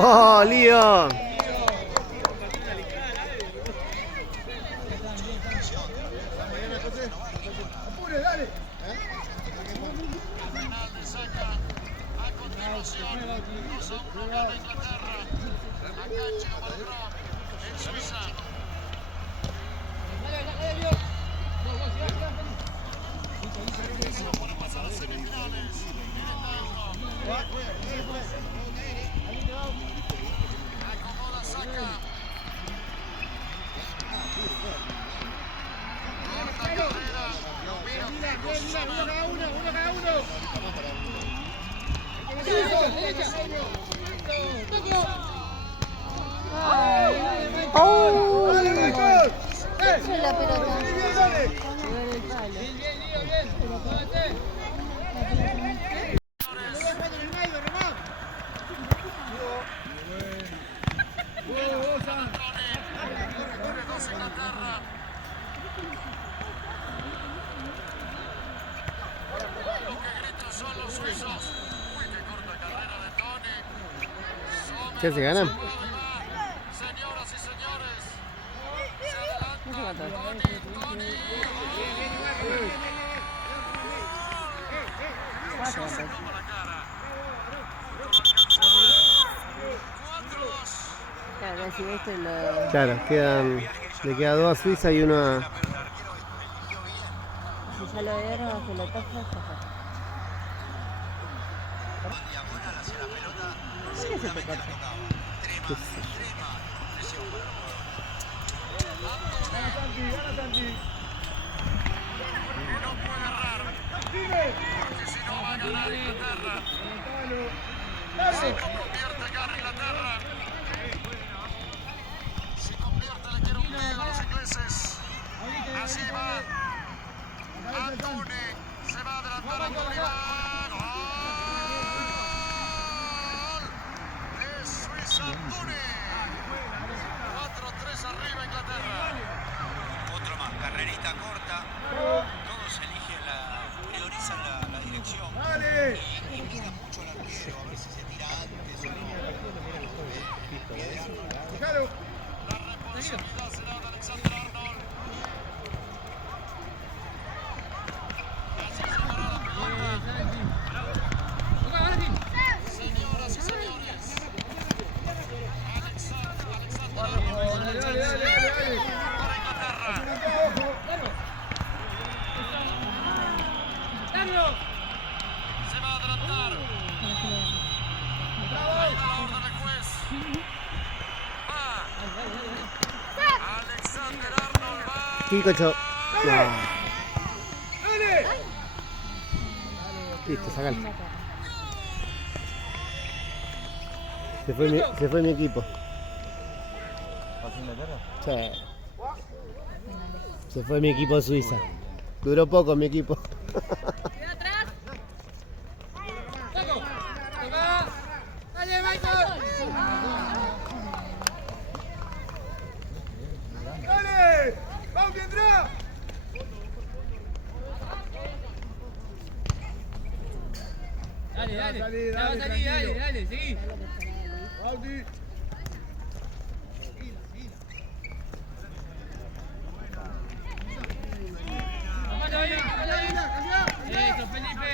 ¡Oh, Lío! La pelota. ¿Qué se ganan? Señoras y señores, No se mató. Claro, si viste lo... Claro, le queda 2 a Suiza y 1 a... Si ya lo dieron a pelotazo, ya está. ¿Por qué se te corta? qué sé yo. no puede errar, porque si no va a ganar Inglaterra. Si no convierte, gana Inglaterra. Si convierte, le quiero un lío a los ingleses. Así va. Antony se va a adelantar. Antony va. Gol de Suiza. Antony. 4-3 arriba Inglaterra. Otro más, carrerita corta. Todos eligen priorizan la dirección. Y miran mucho al arquero, a ver si se tira antes o no. La responsabilidad será de Alexander Arnold. Así se paró la pelota. Señoras y señores. Alexander Arnold. Para Inglaterra. Se va a adelantar. Ahí da la orden del juez. Va. Alexander Arnold va. Kikocho. No. Listo, sacalo. Se fue mi equipo. ¿Pasó Inglaterra? Sí. Se fue mi equipo Suiza. Duró poco mi equipo. ¡Dale, Michael! ¡Dale! ¡Vamos que entra! Dale, dale. Dale, seguí. Bauti. Tomalo ahí. Eso, Felipe.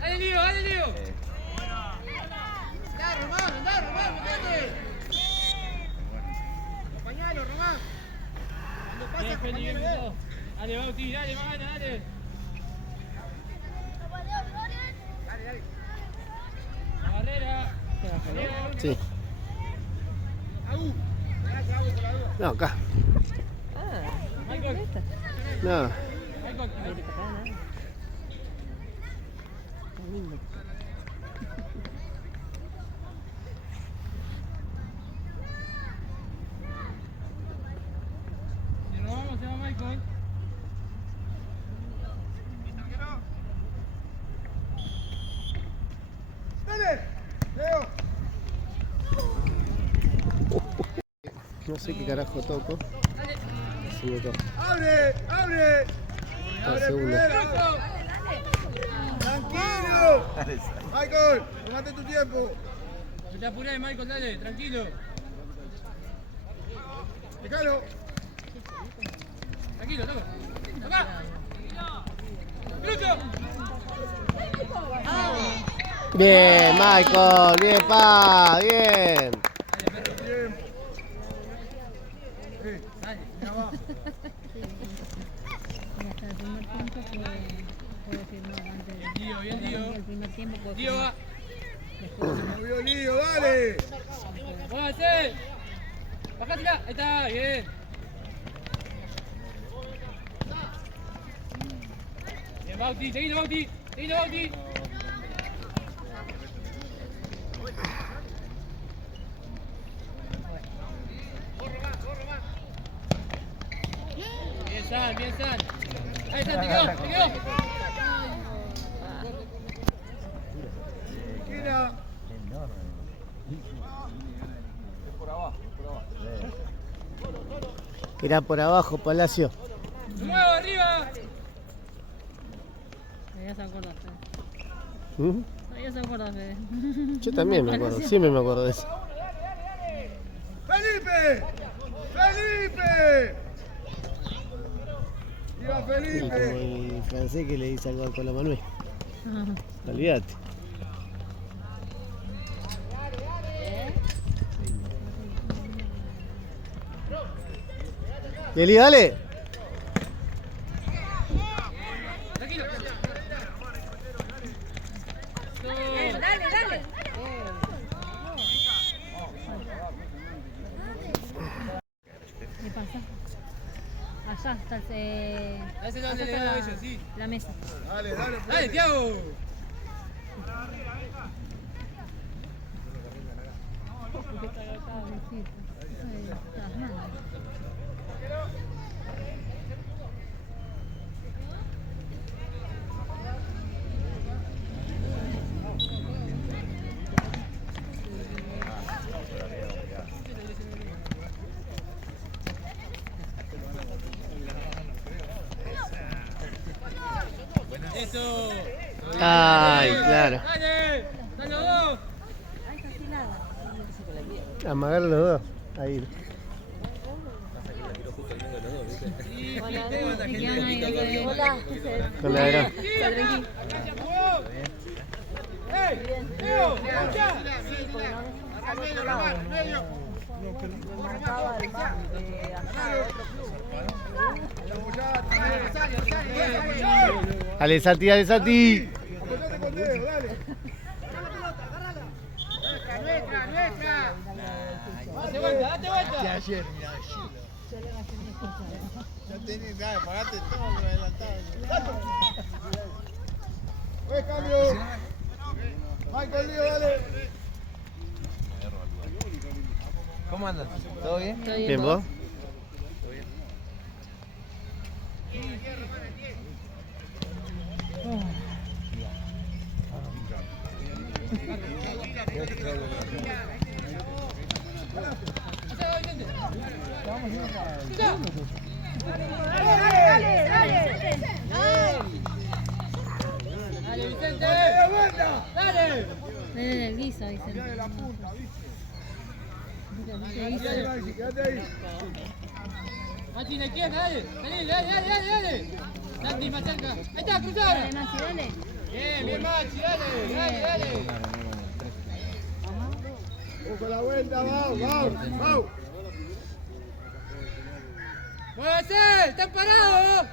Dale, Lío, dale, Lío. Andá, Román, metete. Acompañalo, Román. Cuando pasa, acompañalo. Dale, Bauti, dale, Magana, dale. Dale. La barrera. Sí. No, acá. Ah, Michael. esta. No. Michael. No te tocaba nada. Está lindo. Si nos vamos, se va Michael. ¡Dale! ¡Leo! No sé qué carajo toco. Se me toca. ¡Abre! ¡Abre! La ¡Abre segunda. primero! ¡Tranquilo! Michael, tomate tu tiempo. No te apurés, Michael, dale, tranquilo. Déjalo. Tranquilo, toca. ¡Toca! ¡Lucho! Bien, Michael, bien, pa, bien. Bien. Mira abajo. Y hasta el primer tiempo puede firmar antes de Bien, Dio, bien, Dio. el primer tiempo puede Dio va. firmar. Movió Lío, dale. ¡Muévase! ¡Bajátela! Ahí está, bien. Bien, Bauti, seguilo, Bauti. Seguilo, Bauti. Bien, San, bien, San. Ahí está, te quedó, te quedó. Esquina. Irá por abajo, Palacio. ¡Me muevo, arriba! Ya se acuerda, Fede. ¿Mm? Ya se acuerda, Fede. Yo también me acuerdo, siempre me acuerdo de eso. ¡Felipe! ¡Felipe! ¡Viva Y como Felipe! el francés que le dice algo al Colo Manuel. Olvídate. Eli, dale. Tranquilo. Dale, dale. ¿Qué pasa? Allá está A ese allá donde le está da a ellos, sí. la mesa. Dale, dale. ¡Dale, Thiago! Porque está agachado, visita. Ahí está, nada. ¡Eso! Ay, claro. ¡Dale! ¡Dale los dos! Ahí está afilada. Amagar los dos. Ahí. Sí, Hola, sí, se quedan ahí. Hola. Con la gran. ¡Ey! ¡Leo! ¡Escucha! Dale, Santi, dale, Santi. Apoyate con dedo, dale. ¡Date vuelta, date vuelta! Cambio. Michael Lío, dale. ¿Cómo andas? ¿Todo bien? Estoy bien, Bien, vos. ¡Dale, Vicente! ¡De vuelta! ¡Dale! Nene del guiso, dicen. De la punta, ¿viste? ¿Viste? Dale, Maxi, quédate ahí. Mati, la izquierda, dale. Dale, dale, dale, dale. Santi, Machanca. Ahí está, cruzada. Dale, Maxi, dale. Bien, bien, Machi, dale, dale, dale. Busca la vuelta, vamos, vamos, vamos. ¡Muévase! ¡Están parados!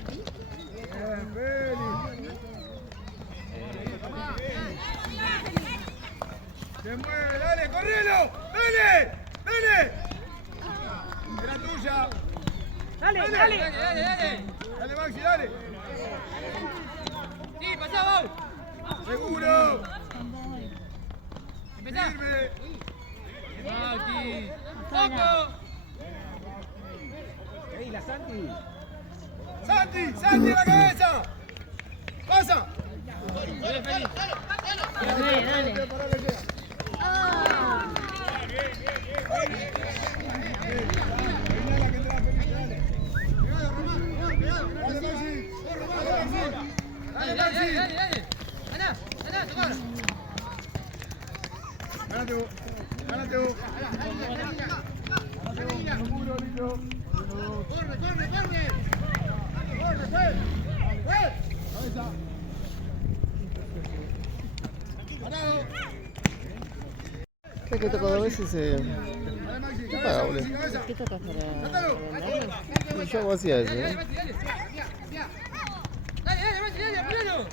Bien, Feli. Se mueve, dale, correlo, dale, dale. Era tuya. Dale, Dale, dale. dale, dale, dale. Dale, Maxi, dale. Sí, pasá vos. Seguro. Empezá. Firme. Mati. ¡Poco! Santi, Santi, la cabeza. Pasa. Bien, Feli. Dale, dale. Parale, llega. Ah. Señala que que toca 2 veces se... ¿Qué paga, boludo? ¿Qué tocas para ganarlo? Yo hago así a veces, ¿eh? Dale, Maxi, dale, apuralo.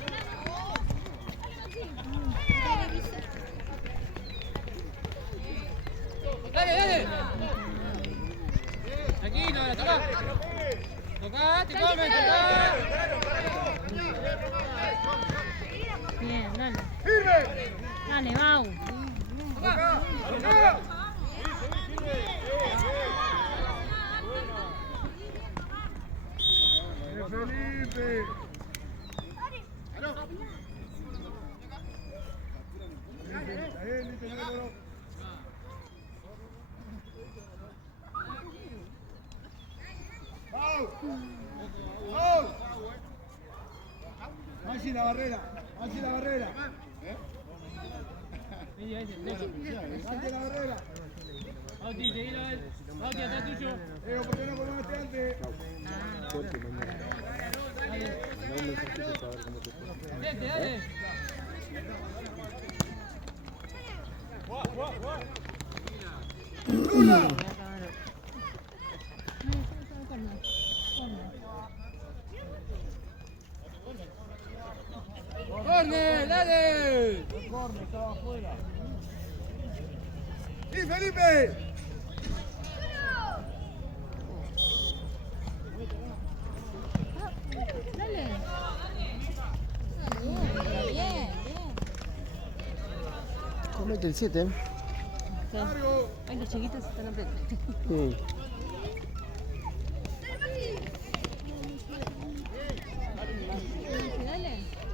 Dale. Tranquilo, ahora, toca. Toca, te comes, toca. Bien, dale. Dale, Mau. Felipe. Maxi la barrera. Maxi la barrera. Maxi la barrera. Bauti, seguilo a él. Bauti, atrás tuyo. ¿Por qué no colocaste antes? Dale. ¡Corner, dale! ¡Sí, Felipe! Dale. Bien. Comete el 7, ¿eh? Ay, los chiquitos están apretando. Sí.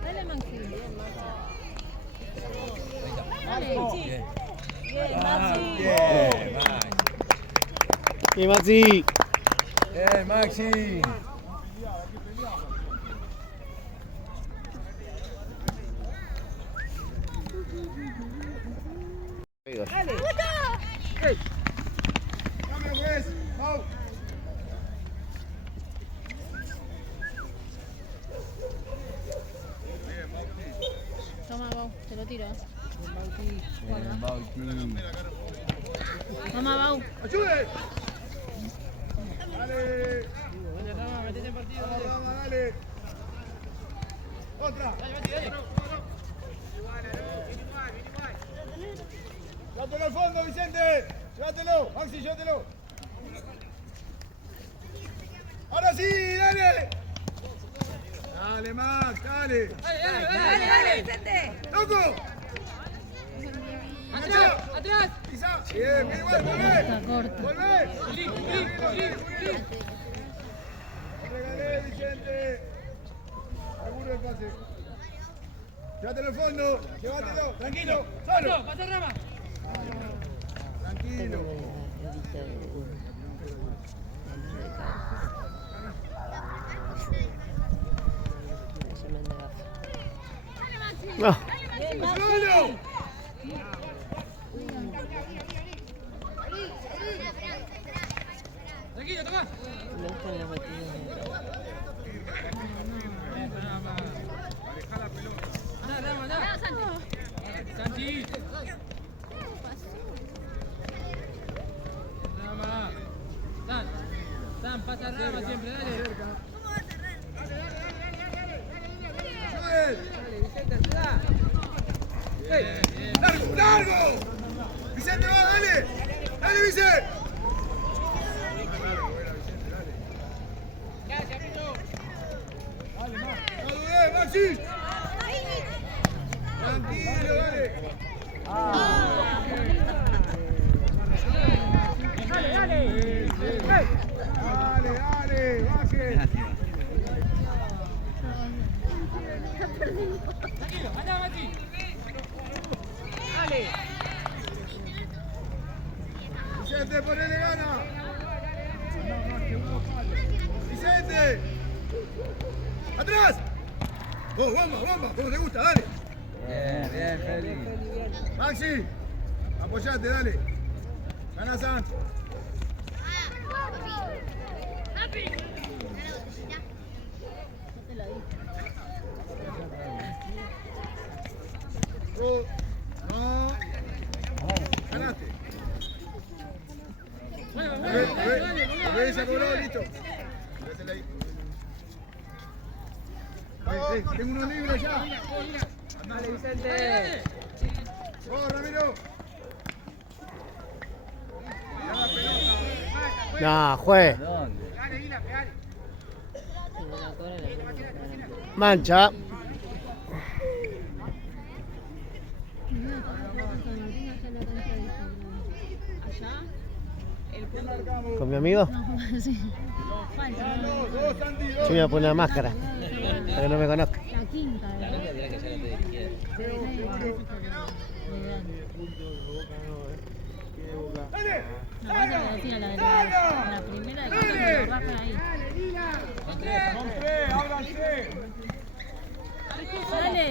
Dale, Maxi. Dale, Maxi. Bien, Maxi. ¡Bien, Maxi! Maxi. ¡Cambio, juez! ¡Mau! Toma, Bau, te lo tiro. Bauti. Toma, Bau. ¡Ayude! ¡Dale! Dale, Rama, metete en partido, dale. Vamos, dale. ¡Otra! Dale. ¡Llévatelo al fondo, Vicente! ¡Llévatelo! ¡Maxi, llévatelo! ¡Ahora sí! ¡Dale! ¡Dale, Max! ¡Dale! Dale, Vicente. ¡Loco! ¡Atrás! ¡Quizá! ¡Bien, bien igual! ¡Volvé! Está corto. ¡Volvé! ¡Juli! ¡Regalé, Vicente! Seguro el pase. Llévatelo al fondo. Llévatelo. Tranquilo. Solo. ¡Pasa Rama! Tranquilo. No. ¡Solo! Tranquilo, toma. Me gustan los batidos. Andá, Rama, andá. Santi. Rama. San, pasa Rama siempre, dale. ¡Ayude! ¡Largo! ¡Largo! ¡Vicente va! ¡Dale! ¡Dale, Vicente! ¡No dudé, Maxi! Tranquilo, dale. Dale, baje. Tranquilo, andá, Mati. Vicente, ponele gana. Vicente. ¡Atrás! Vos, bomba, como te gusta, dale. Bien, Feli. Maxi, apoyate, dale. Gana San. No. Ganaste. Tengo uno libre ya. Dale, Vicente. ¡Oh, Ramiro! No, juez. ¿Dónde? Mancha. ¿Con mi amigo? No, sí. Falta. Yo me voy a poner una máscara. Para que no me conozca. La quinta, ¿verdad? No, vas a decir a la de la primera de que lo bajan ahí. ¡Hombre, ábranse! ¡Dale!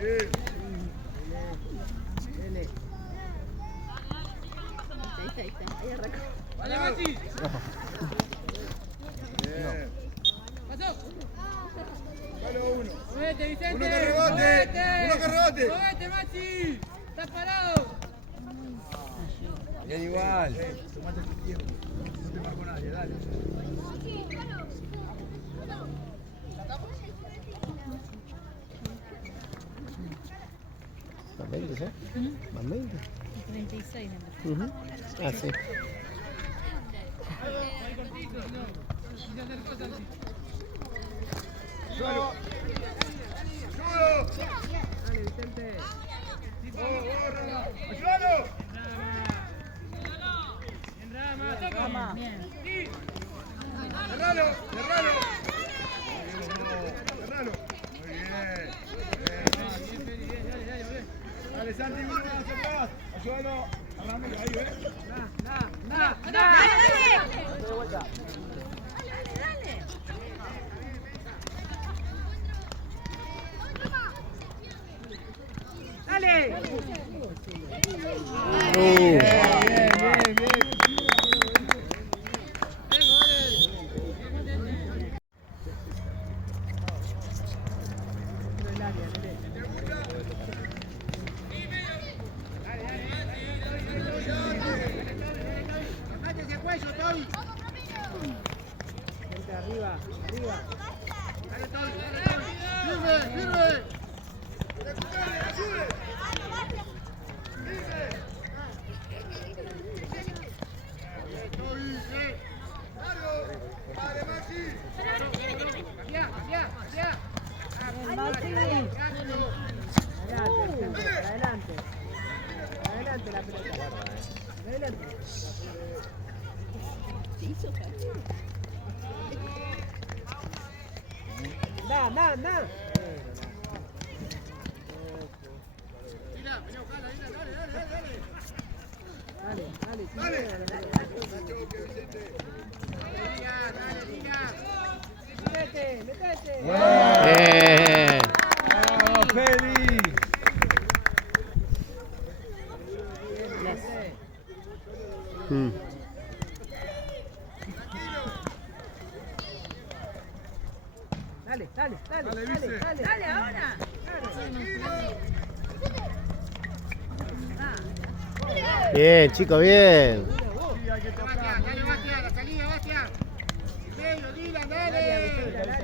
Bien. Dale, Maxi. Pasó. Dale uno. Movete, Vicente. Uno que rebote. Movete. Uno que rebote. Movete, Maxi. Estás parado. Bien igual. Tomate tu tiempo. No te marco nadie, dale. Van 20, ¿eh? Van 20. 36 me parece. Ah, sí. ¡Suelo! ¡Suelo! Dale, Vicente. ¡Ayúdalo! Rama. Bien. ¡Cerralo! ¡Cerralo! ¡Cerralo! Muy bien. Dale, Santi, uno más atrás. Ayúdalo. A Ramiro, ahí, Dale. Bien, bien, bien. Gente arriba, arriba. ¡Firme, firme! ¡Ayude! ¡Vale, Maxi! Ya, ya, ya. Maxi. Adelante. Adelante la pelota. Adelante. Da. Métete. Bien. ¡Bravo, Feli! Mm. Dale ahora. Bien, chicos, bien. Sí, hay que tocar. Dale, Bastián, la salida, Bastián. Medio, Dylan, dale.